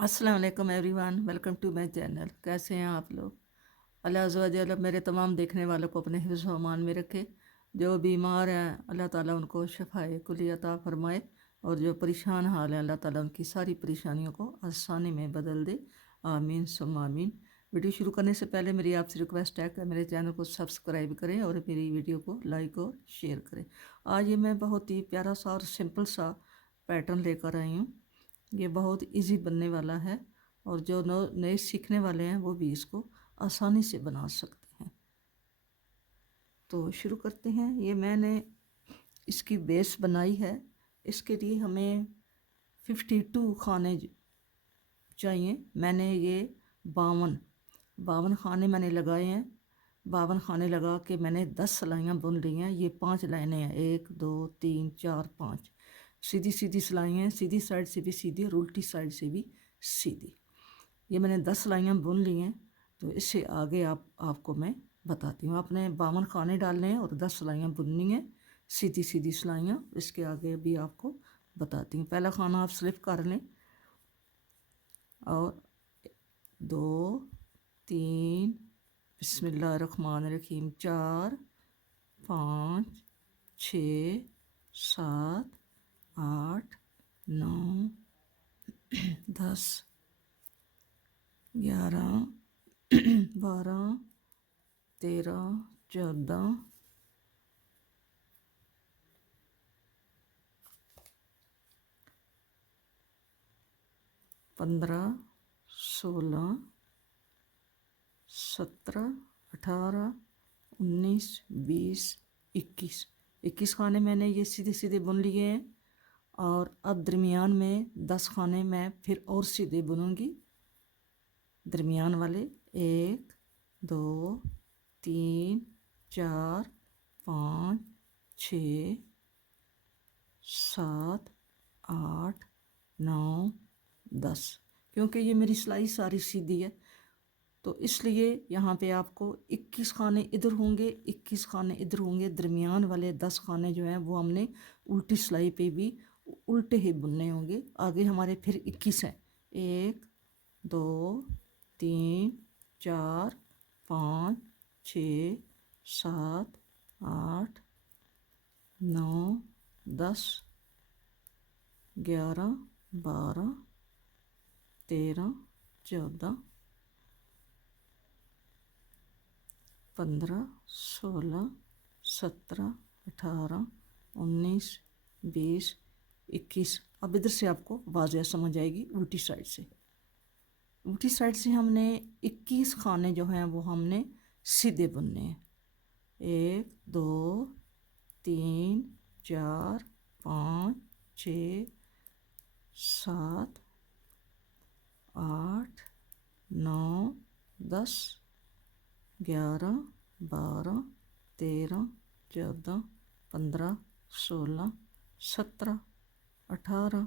अस्सलाम वालेकुम everyone, welcome to my channel. कैसे हैं आप लोग? अल्लाह अज़्ज़ा व जल मेरे तमाम देखने वालों को अपने हिफ्ज़ व अमान में रखे। जो बीमार हैं अल्लाह ताला उनको शफ़ाए कुली अता फ़रमाए, और जो परेशान हाल हैं अल्लाह ताला उनकी सारी परेशानियों को आसानी में बदल दे। आमीन सुम्मा आमीन। वीडियो शुरू करने से पहले मेरी आपसे रिक्वेस्ट है कि मेरे चैनल को सब्सक्राइब करें और मेरी वीडियो को लाइक और शेयर करें। आज ये मैं बहुत ही प्यारा सा और सिंपल सा पैटर्न लेकर आई हूँ। ये बहुत इजी बनने वाला है, और जो नए सीखने वाले हैं वो भी इसको आसानी से बना सकते हैं। तो शुरू करते हैं। ये मैंने इसकी बेस बनाई है। इसके लिए हमें 52 खाने चाहिए। मैंने ये 52 खाने मैंने लगाए हैं। 52 खाने लगा के मैंने 10 सिलाइयाँ बुन ली हैं। ये 5 लाइनें हैं, 1 2 3 4 5 सीधी सीधी सिलाइयाँ हैं, सीधी साइड से भी सीधी और उल्टी साइड से भी सीधी। ये मैंने 10 सिलाइयाँ बुन ली हैं। तो इससे आगे आपको मैं बताती हूँ। आपने 52 खाने डालने हैं और 10 सिलाइयाँ बुननी है, सीधी सीधी सिलाइयाँ। इसके आगे भी आपको बताती हूँ। पहला खाना आप स्लिप कर लें, और 2 3 बिस्मिल्लाहिर्रहमानिर्रहीम 4 5 6 7 8 9 10 11 12 13 14 15 16 17 18 19 20 21 खाने मैंने ये सीधे सीधे बुन लिए हैं। और अब दरमियान में 10 खाने मैं फिर और सीधे बुनूंगी। दरमियान वाले 1 2 3 4 5 6 7 8 9 10। क्योंकि ये मेरी सिलाई सारी सीधी है, तो इसलिए यहाँ पे आपको 21 खाने इधर होंगे, 21 खाने इधर होंगे। दरमियान वाले 10 खाने जो हैं वो हमने उल्टी सिलाई पे भी उल्टे ही बुनने होंगे। आगे हमारे फिर 21 हैं। 1 2 3 4 5 6 7 8 9 10 11 12 13 14 15 16 17 18 19 20 21। अब इधर से आपको वाज़ह समझ आएगी। उल्टी साइड से, उल्टी साइड से हमने 21 खाने जो हैं वो हमने सीधे बुनने हैं। 1 2 3 4 5 6 7 8 9 10 11 12 13 14 15 16 17 18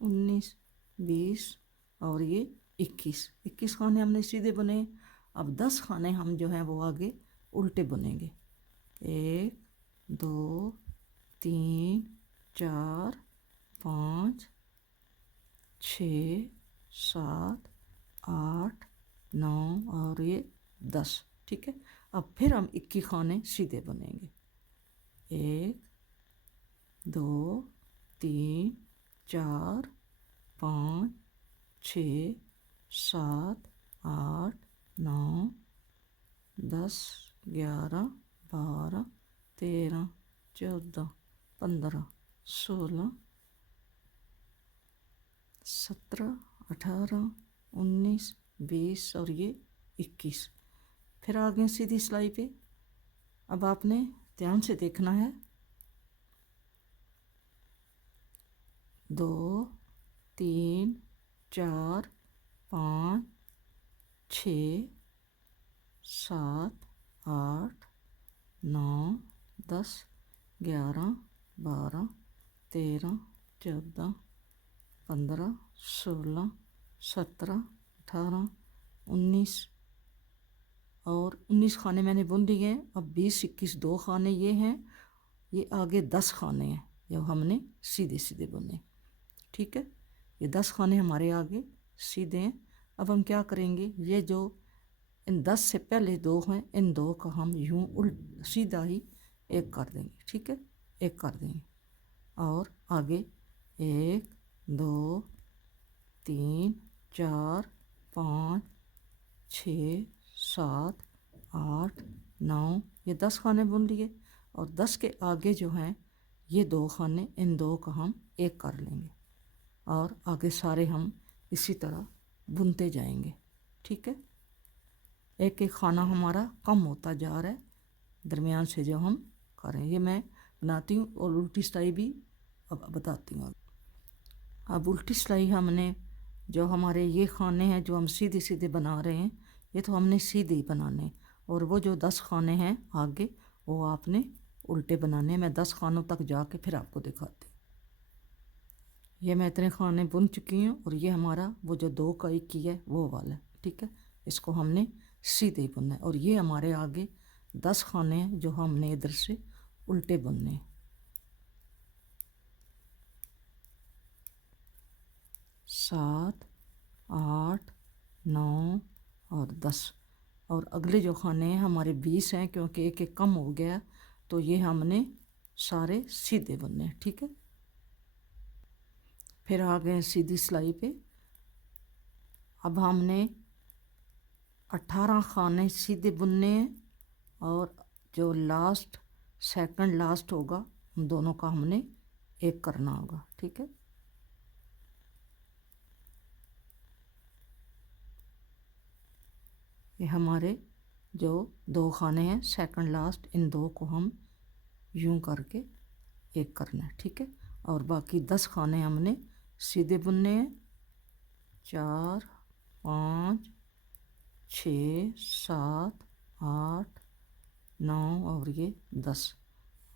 19 20 और ये 21 खाने हमने सीधे बुने। अब 10 खाने हम जो हैं वो आगे उल्टे बुनेंगे। 1 2 3 4 5 6 7 8 9 और ये 10। ठीक है। अब फिर हम 21 खाने सीधे बुनेंगे। 1 2 3 4 5 6 7 8 9 10 11 12 13 14 15 16 17 18 19 20 और ये 21। फिर आ गए सीधी सिलाई पे। अब आपने ध्यान से देखना है। 2 3 4 5 6 7 8 9 10 11 12 13 14 15 16 17 18 19 और 19 खाने मैंने बुन लिए हैं। अब 20 21 2 खाने ये हैं। ये आगे 10 खाने हैं जो हमने सीधे सीधे बुने। ठीक है। ये 10 खाने हमारे आगे सीधे हैं। अब हम क्या करेंगे, ये जो इन 10 से पहले 2 हैं, इन 2 का हम यूं उल्ट सीधा ही एक कर देंगे, ठीक है, एक कर देंगे। और आगे 1 2 3 4 5 6 7 8 9, ये 10 खाने बुन लिए। और 10 के आगे जो हैं ये 2 खाने, इन 2 का हम एक कर लेंगे और आगे सारे हम इसी तरह बुनते जाएंगे, ठीक है। एक एक खाना हमारा कम होता जा रहा है दरमियान से जो हम करें। ये मैं बनाती हूँ और उल्टी सिलाई भी अब बताती हूँ। अब उल्टी सिलाई हमने जो हमारे ये खाने हैं जो हम सीधे सीधे बना रहे हैं, ये तो हमने सीधे ही बनाने, और वो जो 10 खाने हैं आगे वो आपने उल्टे बनाने। मैं 10 खानों तक जाके फिर आपको दिखाती हूँ। ये मैं इतने खाने बुन चुकी हूँ और ये हमारा वो जो 2 का 1 की है वो वाला है, ठीक है। इसको हमने सीधे बुनना है और ये हमारे आगे 10 खाने हैं जो हमने इधर से उल्टे बुनने हैं। 7 8 9 और 10, और अगले जो खाने हैं हमारे 20 हैं, क्योंकि एक एक कम हो गया तो ये हमने सारे सीधे बुनने हैं, ठीक है। फिर आ गए सीधी सिलाई पे। अब हमने 18 खाने सीधे बुनने हैं और जो लास्ट सेकंड लास्ट होगा उन दोनों का हमने एक करना होगा, ठीक है। ये हमारे जो 2 खाने हैं सेकंड लास्ट, इन 2 को हम यूं करके एक करना है, ठीक है। और बाकी 10 खाने हमने सीधे बुनने हैं। 4 5 6 7 8 9 और ये 10,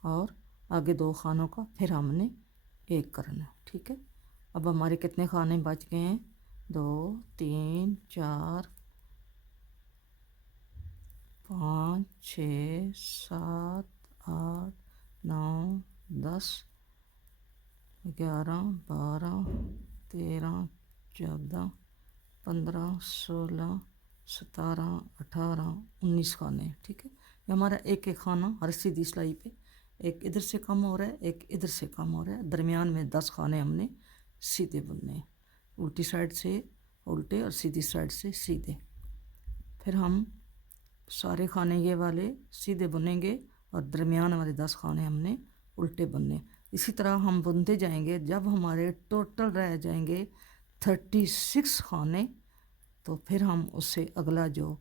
और आगे 2 खानों का फिर हमने एक करना है, ठीक है। अब हमारे कितने खाने बच गए हैं, 2 3 4 5 6 7 8 9 10 11 12 13 14 15 16 17 18 19 खाने, ठीक है। ये हमारा एक एक खाना हर सीधी सिलाई पे एक इधर से कम हो रहा है, एक इधर से कम हो रहा है। दरमियान में 10 खाने हमने सीधे बुनने हैं, उल्टी साइड से उल्टे और सीधी साइड से सीधे। फिर हम सारे खाने ये वाले सीधे बुनेंगे और दरमियान वाले 10 खाने हमने उल्टे बुनने। इसी तरह हम बुनते जाएंगे। जब हमारे टोटल रह जाएंगे 36 खाने तो फिर हम उससे अगला जो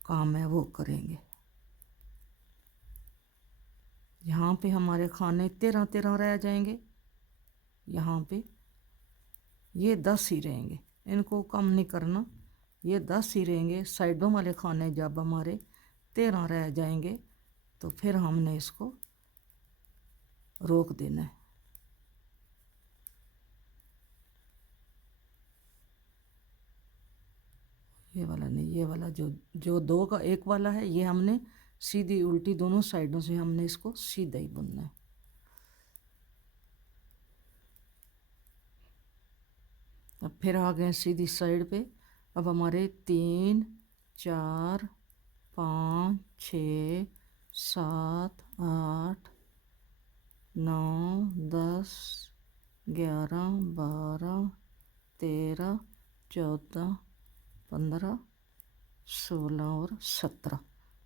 काम है वो करेंगे। यहाँ पे हमारे खाने 13 13 रह जाएंगे, यहाँ पे ये 10 ही रहेंगे, इनको कम नहीं करना, ये 10 ही रहेंगे। साइडों वाले खाने जब हमारे 13 रह जाएंगे तो फिर हमने इसको रोक देना है। ये वाला नहीं, ये वाला जो जो 2 का 1 वाला है ये हमने सीधी उल्टी दोनों साइडों से हमने इसको सीधा ही बुनना है। अब फिर आ गए सीधी साइड पे। अब हमारे 3 4 5 6 7 8 9 10 11 12 13 14 15 16 और 17।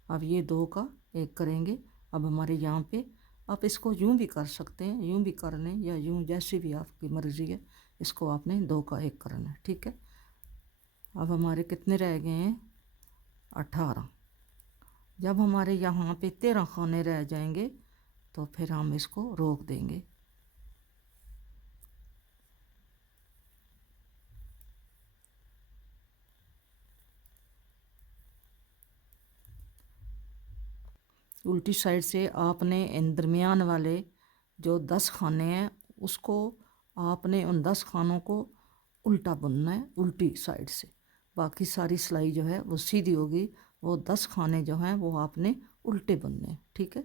अब ये 2 का एक करेंगे। अब हमारे यहाँ पे आप इसको यूं भी कर सकते हैं, यूं भी कर लें या यूं, जैसी भी आपकी मर्ज़ी है। इसको आपने 2 का एक करना है, ठीक है। अब हमारे कितने रह गए हैं, 18। जब हमारे यहाँ पे 13 खाने रह जाएंगे तो फिर हम इसको रोक देंगे। उल्टी साइड से आपने इन दरमियान वाले जो 10 खाने हैं उसको आपने उन 10 खानों को उल्टा बुनना है उल्टी साइड से। बाकी सारी सिलाई जो है वो सीधी होगी। वो 10 खाने जो हैं वो आपने उल्टे बुनने हैं, ठीक है।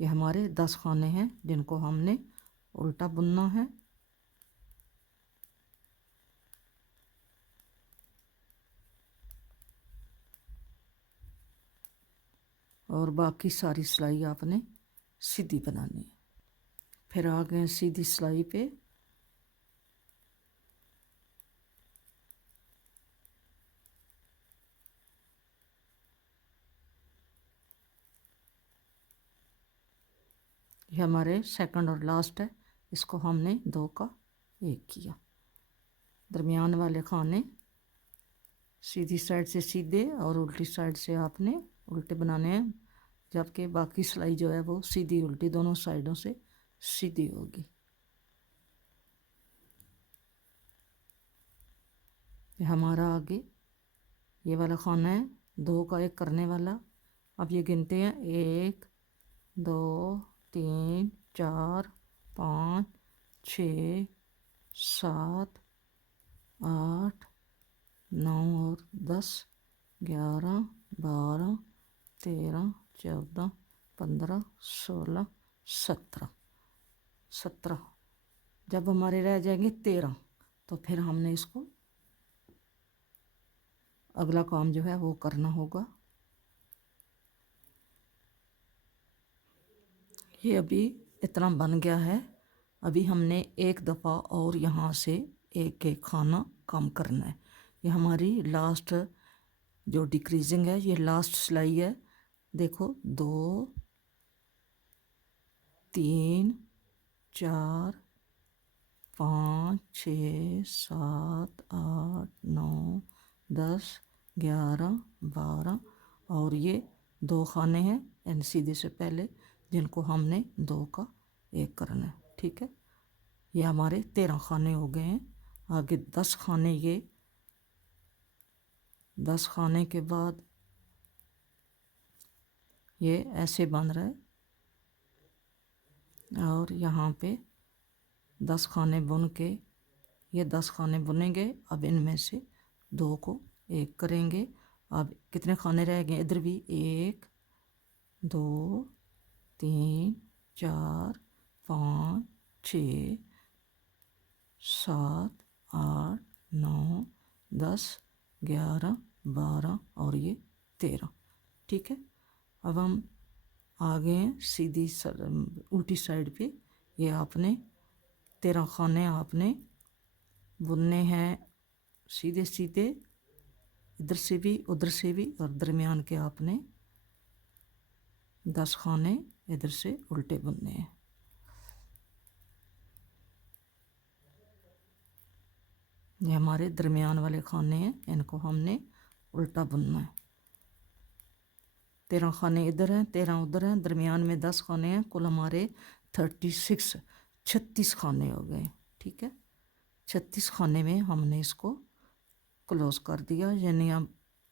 ये हमारे 10 खाने हैं जिनको हमने उल्टा बुनना है। और बाकी सारी सिलाई आपने सीधी बनानी है। फिर आ गए सीधी सिलाई पे। ये हमारे सेकंड और लास्ट है, इसको हमने 2 का 1 किया। दरमियान वाले खाने सीधी साइड से सीधे और उल्टी साइड से आपने उल्टे बनाने हैं, जबकि बाकी सिलाई जो है वो सीधी उल्टी दोनों साइडों से सीधी होगी। ये हमारा आगे ये वाला खाना है 2 का 1 करने वाला। अब ये गिनते हैं 1 2 3 4 5 6 7 8 9 और 10 11 12 13 14 15 16 17 17। जब हमारे रह जाएंगे 13 तो फिर हमने इसको अगला काम जो है वो करना होगा। ये अभी इतना बन गया है। अभी हमने एक दफ़ा और यहाँ से एक एक खाना कम करना है। ये हमारी लास्ट जो डिक्रीजिंग है, ये लास्ट सिलाई है। देखो 2 3 4 5 6 7 8 9 10 11 12 और ये 2 खाने हैं यानी सीधे से पहले, जिनको हमने 2 का 1 करना है। ठीक है, ये हमारे 13 खाने हो गए हैं। आगे 10 खाने, ये 10 खाने के बाद ये ऐसे बन रहा है और यहाँ पे 10 खाने बुन के ये 10 खाने बुनेंगे। अब इनमें से 2 को 1 करेंगे। अब कितने खाने रह गए इधर भी 1 2 3 4 5 6 7 8 9 10 11 12 और ये 13। ठीक है, अब हम आ गए हैं सीधी उल्टी साइड पे। ये आपने 13 खाने आपने बुनने हैं सीधे सीधे, इधर से भी उधर से भी, और दरमियान के आपने 10 खाने इधर से उल्टे बुनने हैं। ये हमारे दरमियान वाले खाने हैं, इनको हमने उल्टा बुनना है। 13 खाने इधर हैं, 13 उधर हैं, दरमियान में 10 खाने हैं। कुल हमारे 36 खाने हो गए। ठीक है, 36 खाने में हमने इसको क्लोज कर दिया, यानी हम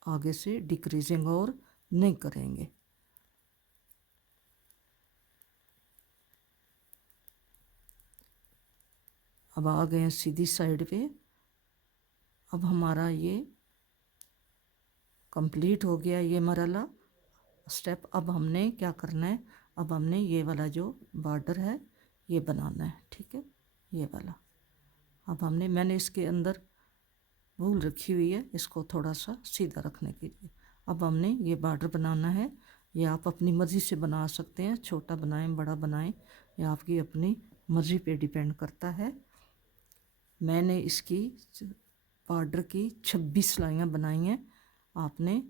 आगे से डिक्रीजिंग और नहीं करेंगे। अब आ गए सीधी साइड पे। अब हमारा ये कंप्लीट हो गया ये मरहला स्टेप। अब हमने क्या करना है, अब हमने ये वाला जो बॉर्डर है ये बनाना है। ठीक है, ये वाला अब हमने, मैंने इसके अंदर वूल रखी हुई है इसको थोड़ा सा सीधा रखने के लिए। अब हमने ये बॉर्डर बनाना है। ये आप अपनी मर्ज़ी से बना सकते हैं, छोटा बनाएं बड़ा बनाएं, ये आपकी अपनी मर्ज़ी पे डिपेंड करता है। मैंने इसकी बॉर्डर की 26 सिलाइयाँ बनाई हैं। आपने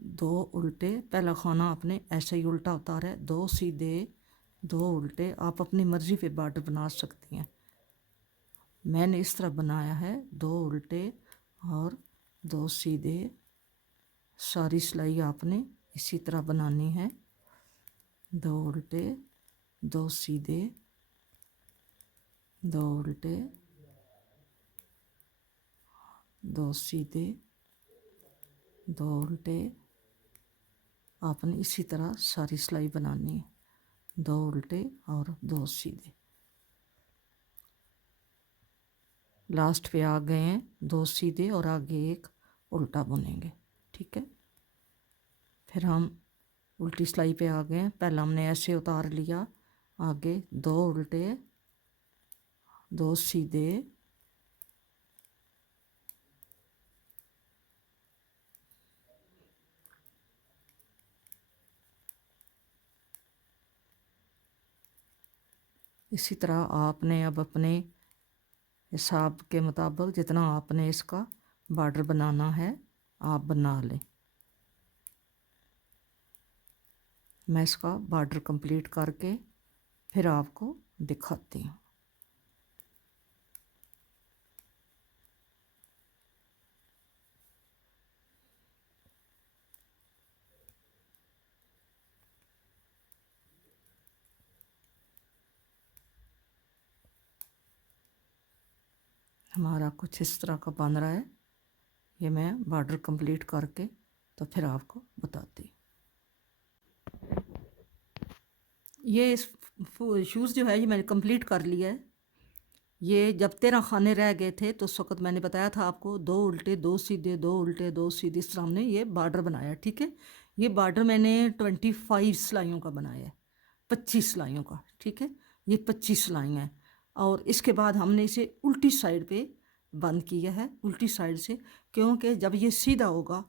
2 उल्टे, पहला खाना आपने ऐसे ही उल्टा उतारा है, 2 सीधे 2 उल्टे, आप अपनी मर्ज़ी पे बॉर्डर बना सकती हैं। मैंने इस तरह बनाया है, 2 उल्टे और 2 सीधे। सारी सिलाई आपने इसी तरह बनानी है, 2 उल्टे 2 सीधे 2 उल्टे 2 सीधे 2 उल्टे। आपने इसी तरह सारी सिलाई बनानी है, 2 उल्टे और 2 सीधे। लास्ट पे आ गए हैं 2 सीधे और आगे एक उल्टा बुनेंगे। ठीक है, फिर हम उल्टी सिलाई पे आ गए। पहला हमने ऐसे उतार लिया, आगे 2 उल्टे 2 सीधे, इसी तरह आपने अब अपने हिसाब के मुताबिक जितना आपने इसका बॉर्डर बनाना है आप बना लें। मैं इसका बॉर्डर कंप्लीट करके फिर आपको दिखाती हूँ। हमारा कुछ इस तरह का बन रहा है। ये मैं बॉर्डर कंप्लीट करके तो फिर आपको बताती हूँ। ये इस शूज़ जो है ये मैंने कंप्लीट कर लिया है। ये जब 13 खाने रह गए थे तो उस वक्त मैंने बताया था आपको 2 उल्टे 2 सीधे 2 उल्टे 2 सीधे, इस तरह हमने ये बॉर्डर बनाया। ठीक है, ये बॉर्डर मैंने 25 सिलाइयों का बनाया है, 25 सिलाइयों का। ठीक है, ये 25 सिलाइयाँ हैं। और इसके बाद हमने इसे उल्टी साइड पे बंद किया है, उल्टी साइड से, क्योंकि जब ये सीधा होगा,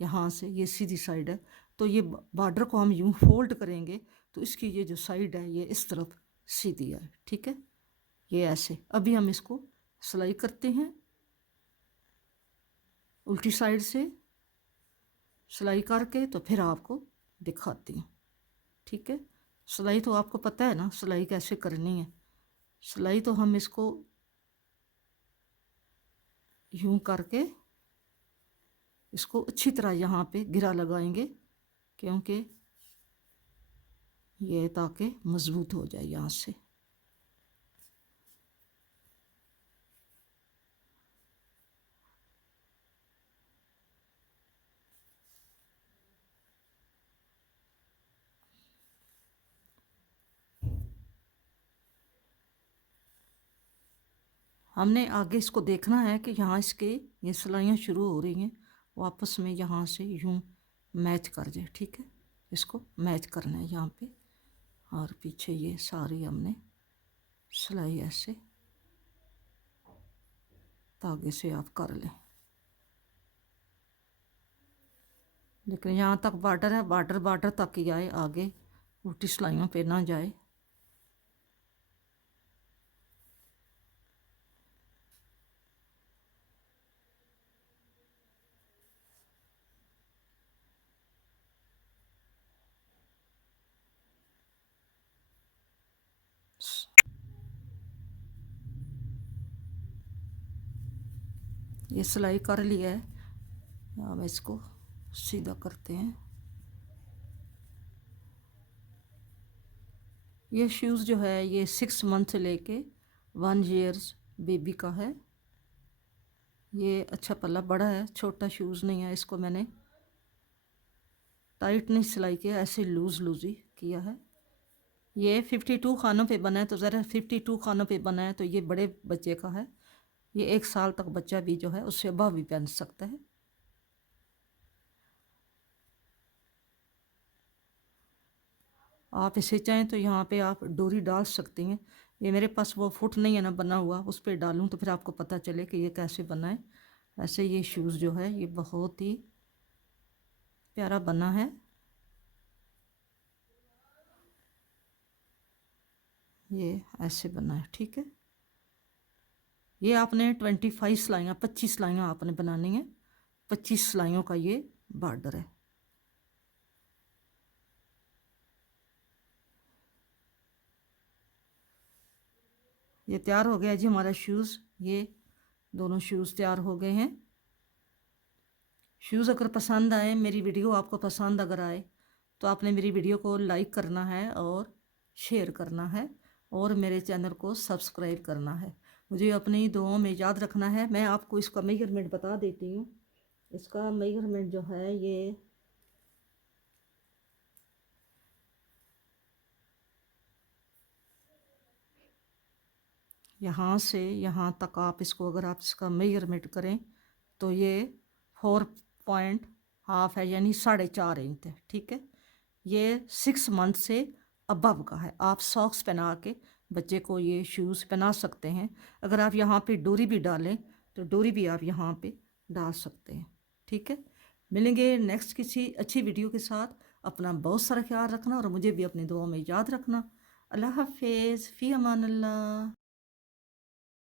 यहाँ से ये सीधी साइड है, तो ये बॉर्डर को हम यूँ फोल्ड करेंगे तो इसकी ये जो साइड है ये इस तरफ सीधी है। ठीक है, ये ऐसे। अभी हम इसको सिलाई करते हैं, उल्टी साइड से सिलाई करके तो फिर आपको दिखाती हूँ। ठीक है, सिलाई तो आपको पता है ना सिलाई कैसे करनी है। सिलाई तो हम इसको यूं करके इसको अच्छी तरह यहाँ पे गिरा लगाएंगे, क्योंकि ये ताकि मज़बूत हो जाए यहाँ से। हमने आगे इसको देखना है कि यहाँ इसके ये सिलाइयाँ शुरू हो रही हैं, वापस में यहाँ से यूं मैच कर जाए। ठीक है, इसको मैच करना है यहाँ पे, और पीछे ये सारी हमने सिलाई ऐसे धागे से आप कर लें। लेकिन यहाँ तक बॉर्डर है, बॉर्डर तक ही आए, आगे उल्टी सिलाइयों पे ना जाए। ये सिलाई कर लिया है, अब इसको सीधा करते हैं। ये शूज़ जो है ये 6 मंथ से लेके 1 ईयर्स बेबी का है। ये अच्छा पल्ला बड़ा है, छोटा शूज़ नहीं है। इसको मैंने टाइट नहीं सिलाई किया, ऐसे लूज़ लूज़ ही किया है। ये 52 खानों पे बना है, तो ज़रा 52 खानों पे बना है तो ये बड़े बच्चे का है। ये 1 साल तक बच्चा भी जो है उससे अबव भी पहन सकता है। आप इसे चाहें तो यहाँ पे आप डोरी डाल सकती हैं। ये मेरे पास वो फुट नहीं है ना बना हुआ, उस पर डालूँ तो फिर आपको पता चले कि ये कैसे बना है। ऐसे ये शूज़ जो है ये बहुत ही प्यारा बना है। ये ऐसे बना है। ठीक है, ये आपने 25 सिलाइयाँ 25 सिलाइयाँ आपने बनानी है। 25 सिलाइयों का ये बॉर्डर है। ये तैयार हो गया जी हमारा शूज़। ये दोनों शूज़ तैयार हो गए हैं। शूज़ अगर पसंद आए, मेरी वीडियो आपको पसंद अगर आए तो आपने मेरी वीडियो को लाइक करना है और शेयर करना है और मेरे चैनल को सब्सक्राइब करना है। मुझे अपनी दुआओं में याद रखना है। मैं आपको इसका मेजरमेंट बता देती हूँ। इसका मेजरमेंट जो है ये यहाँ से यहाँ तक, आप इसको अगर आप इसका मेजरमेंट करें तो ये 4.5 है, यानी 4.5 इंच है। ठीक है, ये 6 मंथ से अबव का है। आप सॉक्स पहना के बच्चे को ये शूज़ पहना सकते हैं। अगर आप यहाँ पे डोरी भी डालें तो डोरी भी आप यहाँ पे डाल सकते हैं। ठीक है, मिलेंगे नेक्स्ट किसी अच्छी वीडियो के साथ। अपना बहुत सारा ख्याल रखना और मुझे भी अपनी दुआ में याद रखना। अल्लाह हाफिज़, फ़ी अमान अल्लाह।